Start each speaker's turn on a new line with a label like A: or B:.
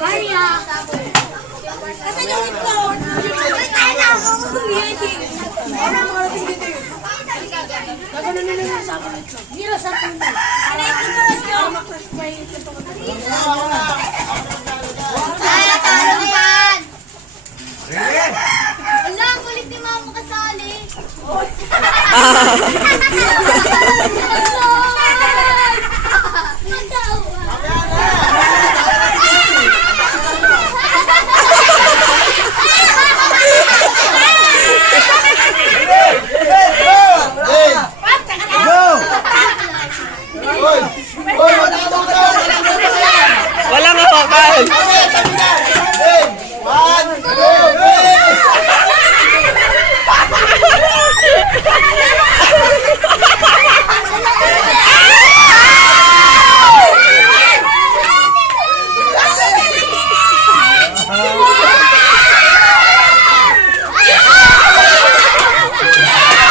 A: Maria. Kasi yung ito. Ay, tayo na ako. Gagano nila yung eh. eh. sa akin ito. Hiro sa akin ito. Ano ito na Ay,